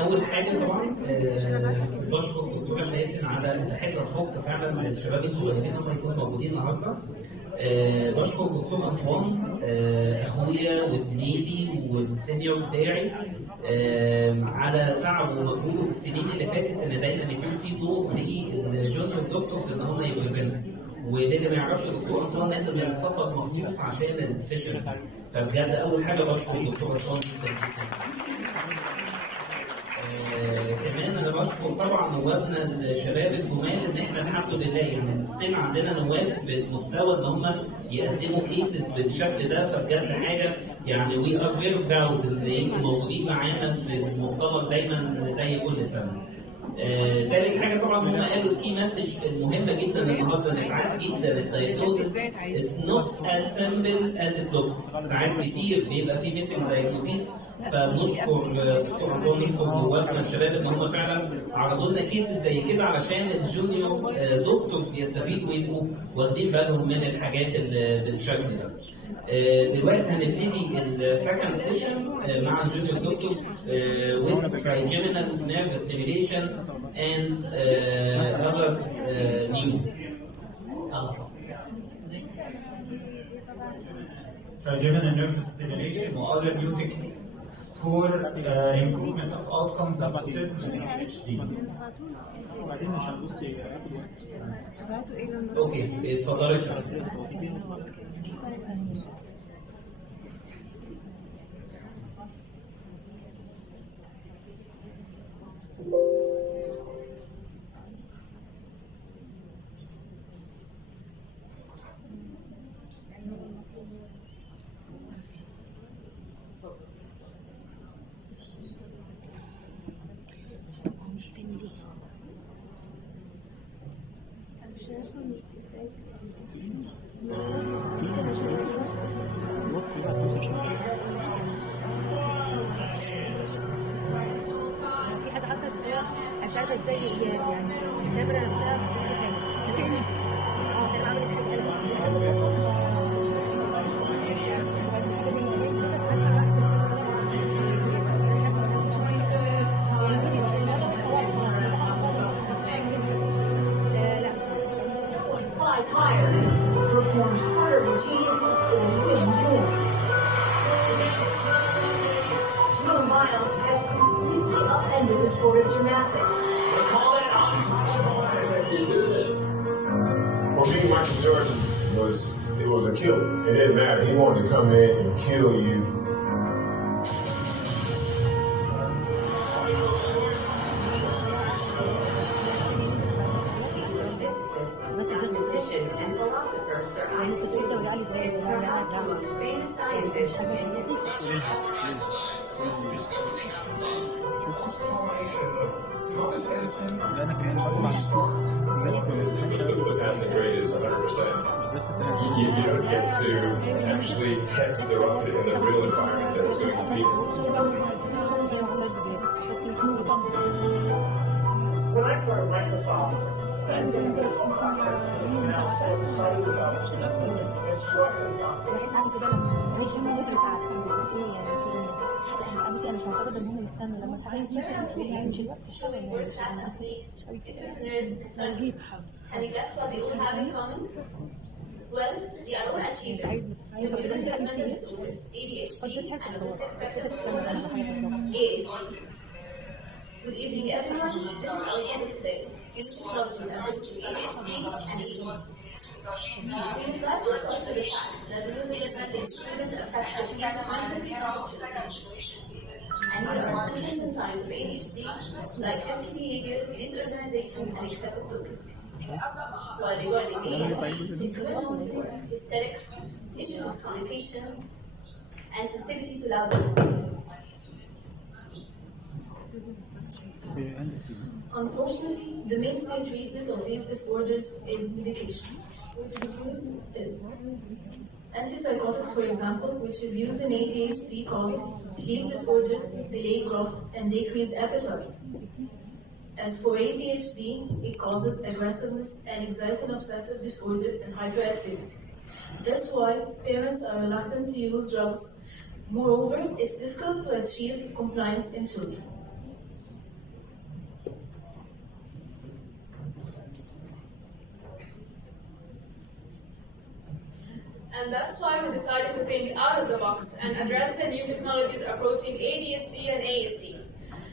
أول حاجة طبعا بشكر الدكتورة فاتن على إتاحتها الفرصة فعلا للشباب الصغيرين هم يكونوا موجودين النهارده. بشكر الدكتور أنطوان أخويا وزميلي والسينيور بتاعي على تعبه ومجهوده السنين اللي فاتت إن دايما يكون في دور للجونيور دكتورز إن هم يبرزنتوا. وللي ما يعرفش الدكتور أنطوان نازل من السفر مخصوص عشان السيشن دي. فبجد أول حاجة بشكر الدكتور أنطوان جدا. كمان انا بشكر طبعا نوابنا الشباب الجمال ان احنا الحمد لله يعني الستيم عندنا نواب بمستوى ان هم يقدموا كيسز بالشكل ده. فبجد حاجه يعني وي ار فيري براود اللي يبقوا موجودين معانا في المؤتمر دايما زي كل سنه. تالت حاجه طبعا هم قالوا الكي مسج المهمه جدا النهارده ان ساعات جدا الدايجنوزز اتس نوت as simple as it looks. ساعات كتير بيبقى في ميسنج دايجنوزيز. فبنشكر دكتور أنطوان نشكر نوابنا الشباب ان هم فعلا عرضوا لنا كيسز زي كده علشان الجونيور دكتورز يستفيدوا ويبقوا واخدين بالهم من الحاجات اللي بالشكل ده. دلوقتي هنبتدي السكند سيشن مع الجونيور دكتورز with Trigeminal Nerve Stimulation and other new. Trigeminal Nerve Stimulation or other new techniques for improvement of outcomes of autism and ADHD. اوكي اتفضلي. Come in and kill you. Physician and philosopher Sir Isaac Newton is perhaps the most famous scientist in history. Thomas Edison, Tony Stark. The passing rate is 100%. You don't get to actually test the rocket in the real environment that it's going to be. When I started Microsoft, and then there's all kinds of now so excited about it's what انا مش معتقده ان هم يستنوا لما تعالي مش الوقت الشغل Can you guess what they all have in common? Well, they are all achievers with developmental disorders, ADHD and autistic spectrum disorder. Good evening, everyone. This is Alaa today. This was the first ADHD and autism. We would like to start with the fact that we will be assessing students affected by the mindset of And here are symptoms and signs of ADHD, like risky behavior, disorganization, and excessive cooking. While regarding ASD, they suffer hysterics, issues with communication, and sensitivity to loud noises. Unfortunately, the mainstay treatment of these disorders is medication, which includes antipsychotics, for example, which is used in ADHD, causes sleep disorders, delay growth, and decreased appetite. As for ADHD, it causes aggressiveness and anxiety and obsessive disorder and hyperactivity. That's why parents are reluctant to use drugs. Moreover, it's difficult to achieve compliance in children. And that's why we decided to think out of the box and address the new technologies approaching ADHD and ASD.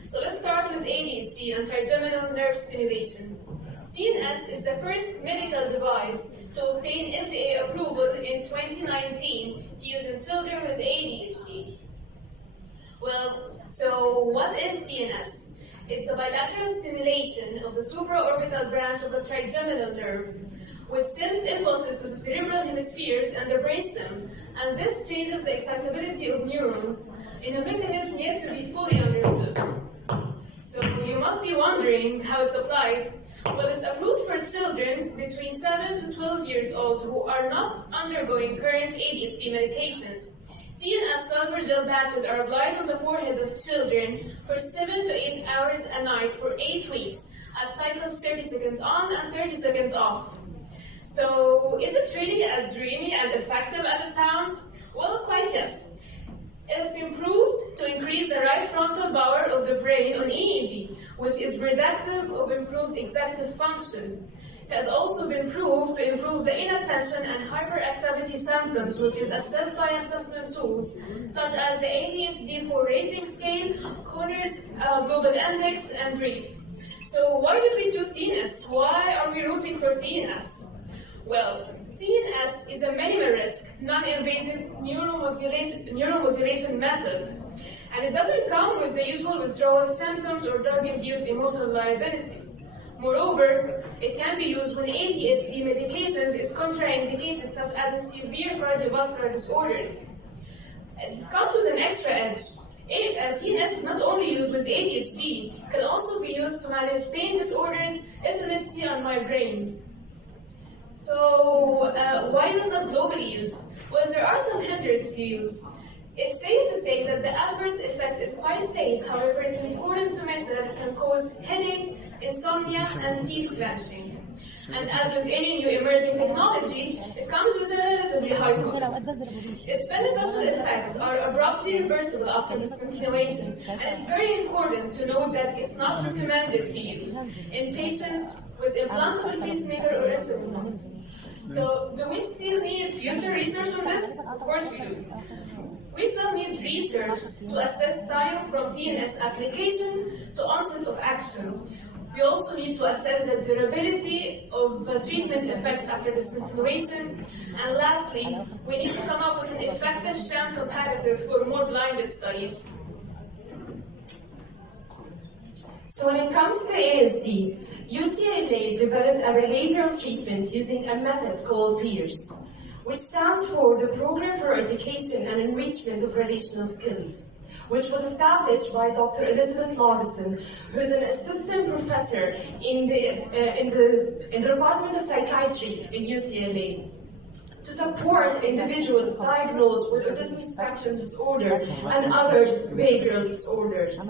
So let's start with ADHD and Trigeminal Nerve Stimulation. TNS is the first medical device to obtain FDA approval in 2019 to use in children with ADHD. Well, so what is TNS? It's a bilateral stimulation of the supraorbital branch of the trigeminal nerve, which sends impulses to the cerebral hemispheres and the brainstem, and this changes the excitability of neurons in a mechanism yet to be fully understood. So you must be wondering how it's applied. Well, it's approved for children between 7 to 12 years old who are not undergoing current ADHD medications. TNS sulfur gel patches are applied on the forehead of children for 7 to 8 hours a night for 8 weeks at cycles 30 seconds on and 30 seconds off. So, is it really as dreamy and effective as it sounds? Well, quite yes. It has been proved to increase the right frontal lobe of the brain on EEG, which is predictive of improved executive function. It has also been proved to improve the inattention and hyperactivity symptoms, which is assessed by assessment tools, such as the ADHD-4 rating scale, Connor's Global Index, and BRIEF. So why did we choose TNS? Why are we rooting for TNS? Well, TNS is a minimal-risk, non-invasive neuromodulation method, and it doesn't come with the usual withdrawal symptoms or drug-induced emotional liabilities. Moreover, it can be used when ADHD medications is contraindicated, such as in severe cardiovascular disorders. It comes with an extra edge. TNS is not only used with ADHD, it can also be used to manage pain disorders, epilepsy, and migraine. So, why is it not globally used? Well, there are some hindrances to use. It's safe to say that the adverse effect is quite safe. However, it's important to mention that it can cause headache, insomnia, and teeth clenching. And as with any new emerging technology, it comes with a relatively high cost. Its beneficial effects are abruptly reversible after discontinuation, and it's very important to note that it's not recommended to use in patients with implantable pacemaker or insulin pumps. So, do we still need future research on this? Of course we do. We still need research to assess time from TNS application to onset of action. We also need to assess the durability of treatment effects after discontinuation. And lastly, we need to come up with an effective sham comparator for more blinded studies. So when it comes to ASD, UCLA developed a behavioral treatment using a method called PEERS, which stands for the Program for Education and Enrichment of Relational Skills, which was established by Dr. Elizabeth Lawson, who is an assistant professor in the Department of Psychiatry in UCLA, to support individuals diagnosed with autism spectrum disorder and other behavioral disorders.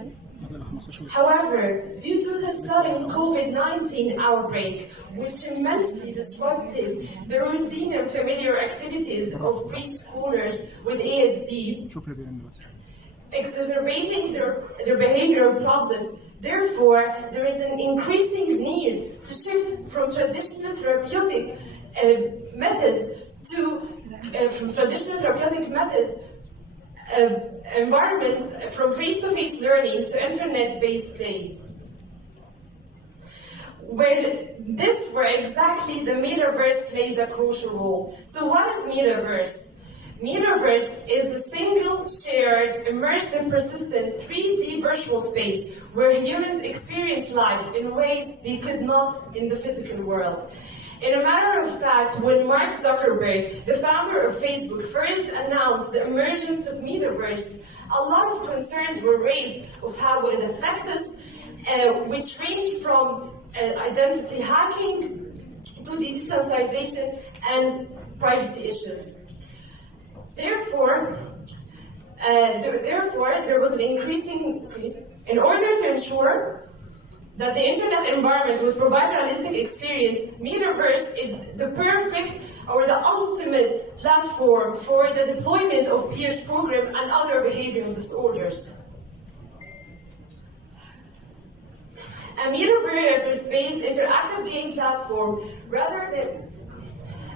However, due to the sudden COVID-19 outbreak, which immensely disrupted the routine and familiar activities of preschoolers with ASD, exacerbating their behavioral problems, therefore, there is an increasing need to shift from traditional therapeutic methods environments from face-to-face learning to internet-based play. Where exactly the metaverse plays a crucial role. So what is metaverse? Metaverse is a single, shared, immersive, persistent 3D virtual space where humans experience life in ways they could not in the physical world. In a matter of fact, when Mark Zuckerberg, the founder of Facebook, first announced the emergence of Metaverse, a lot of concerns were raised of how would it affect us, which range from identity hacking to desensitization and privacy issues. Therefore, there was an increasing, in order to ensure that the internet environment would provide a realistic experience, Metaverse is the perfect or the ultimate platform for the deployment of peers program and other behavioral disorders. A Metaverse-based interactive game platform,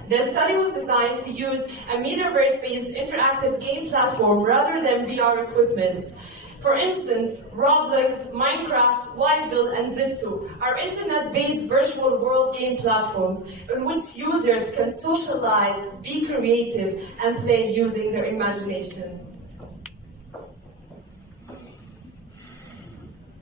the study was designed to use a Metaverse-based interactive game platform rather than VR equipment. For instance, Roblox, Minecraft, Whiteville, and Zip2 are internet-based virtual world game platforms in which users can socialize, be creative, and play using their imagination.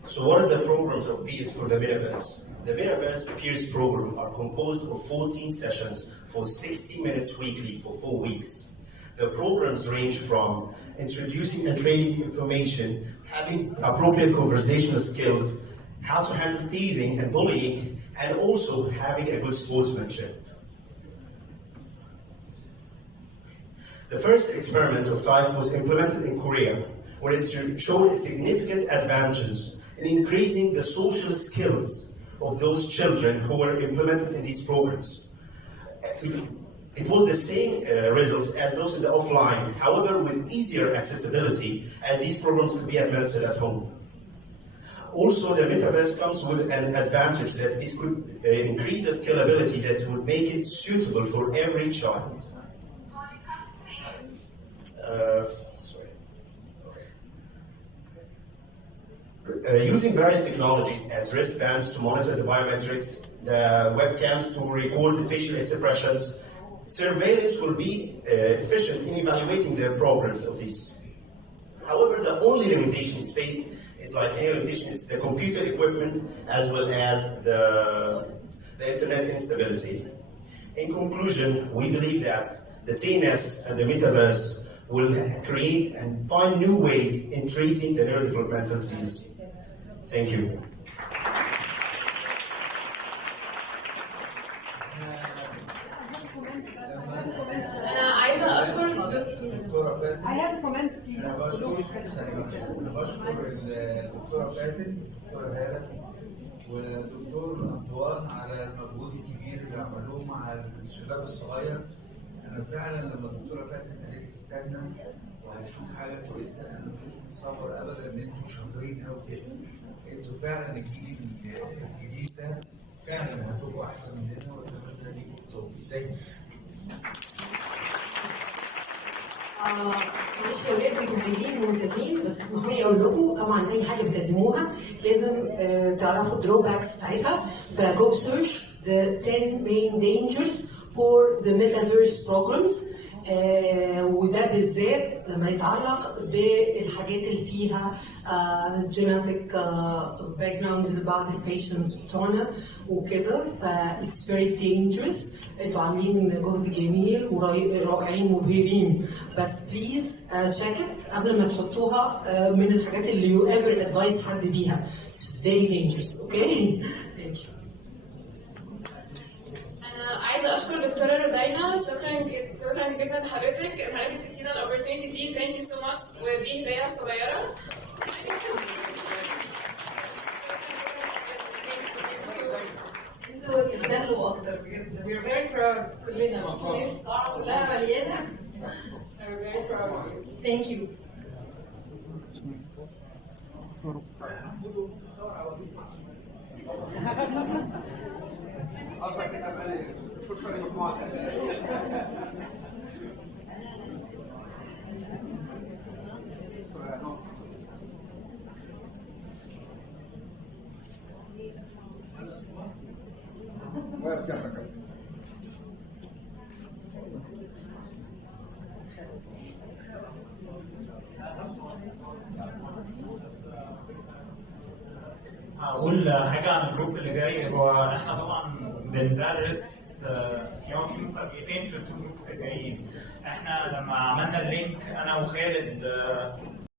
So what are the programs of peers for the Metaverse? The Metaverse Peers program are composed of 14 sessions for 60 minutes weekly for 4 weeks. The programs range from introducing and training information, having appropriate conversational skills, how to handle teasing and bullying, and also having a good sportsmanship. The first experiment of type was implemented in Korea, where it showed significant advantages in increasing the social skills of those children who were implemented in these programs. It was the same results as those in the offline, however with easier accessibility, and these programs could be administered at home. Also, the Metaverse comes with an advantage that it could increase the scalability that would make it suitable for every child. Using various technologies as wristbands to monitor the biometrics, the webcams to record the facial expressions, surveillance will be efficient in evaluating the progress of these. However, the only limitation is faced is like any limitation is the computer equipment as well as the internet instability. In conclusion, we believe that the TNS and the Metaverse will create and find new ways in treating the neurodevelopmental diseases. Thank you. أنا عايزة أشكر الدكتورة فاتن. أنا بشكر الدكتورة فاتن، الدكتورة هالة، والدكتور أنطوان على المجهود الكبير اللي عملوه مع الشباب الصغير. أنا فعلا لما الدكتورة فاتن قالت لي استنى وهشوف حاجة كويسة، أنا مش متصور أبدا إن أنتوا شاطرين أوي كده. أنتوا فعلا الجيل الجديد ده فعلا هتبقوا أحسن مننا، وأتمنى ليكم التوفيق دايما. معلش يا ولاد انتوا جايين ممتازين، بس اسمحوا لي اقول لكم طبعا اي حاجه بتقدموها لازم تعرفوا الدروباكس بتاعتها. فجو سيرش the 10 main dangers for the metaverse programs. وده بالذات لما يتعلق بالحاجات اللي فيها genetic backgrounds لبعض البيشنتس بتوعنا وكده، ف it's very dangerous. انتوا عاملين جهد جميل ورائعين مبهرين، بس بليز check it قبل ما تحطوها من الحاجات اللي you ever advise حد بيها. It's very dangerous. Okay? Thank you. أنا عايزة أشكر الدكتورة رودينا، شكرا جدا لحضرتك إنك اديتينا الأوبورتيونيتي دي. Thank you so much. ودي هدية صغيرة. انتوا تستاهلوا أكتر بجد. We're very proud كلنا. القاعة كلها مليانة. We're very proud of you. Thank you. هقول حاجه عن الجروب اللي جاي. هو احنا طبعا بندرس يعني في مفاجأتين في التو جروبس الجايين. احنا لما عملنا اللينك انا وخالد